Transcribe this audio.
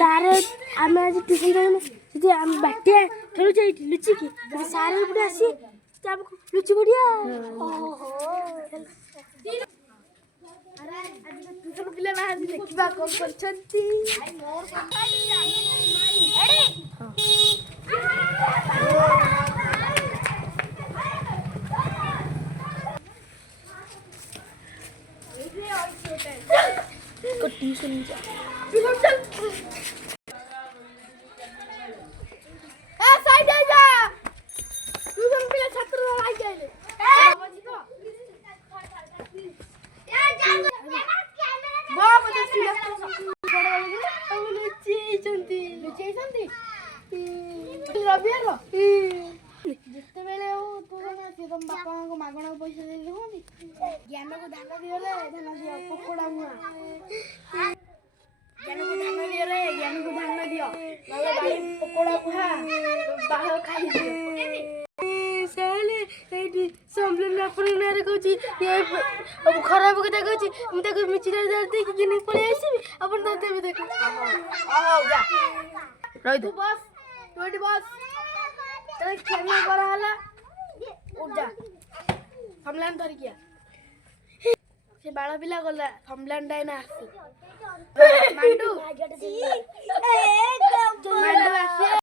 सार आम आज ट्यूशन जी आम बाटिया खेलुचे लुचिकी सार एपटे आसी लुचि पड़िया ट्यूशन पिला ना देखा कौन कर ट्यूशन जितेबले तुम बापा को मागणा पैसा दे ज्ञान को धान दिगले धान दियो पकोड़ा मुआ ज्ञान को धान दिगले ज्ञान को धान दियो नले बाली पकोड़ा मुआ बाहर खाई दियो साले एडी समलन अपन नारे कहूची ये अब खराब कथा कहूची हम ताको मिचिरा दे देखि कि नहीं पळे आसीबी अपन दाते भी देखो आओ जा रहि दे बस तोडी बस तले खेलना करा हला उठ जा समलान धर किया से बाळ पिला गला समलान डाय ना आसी मांडू मांडू आसी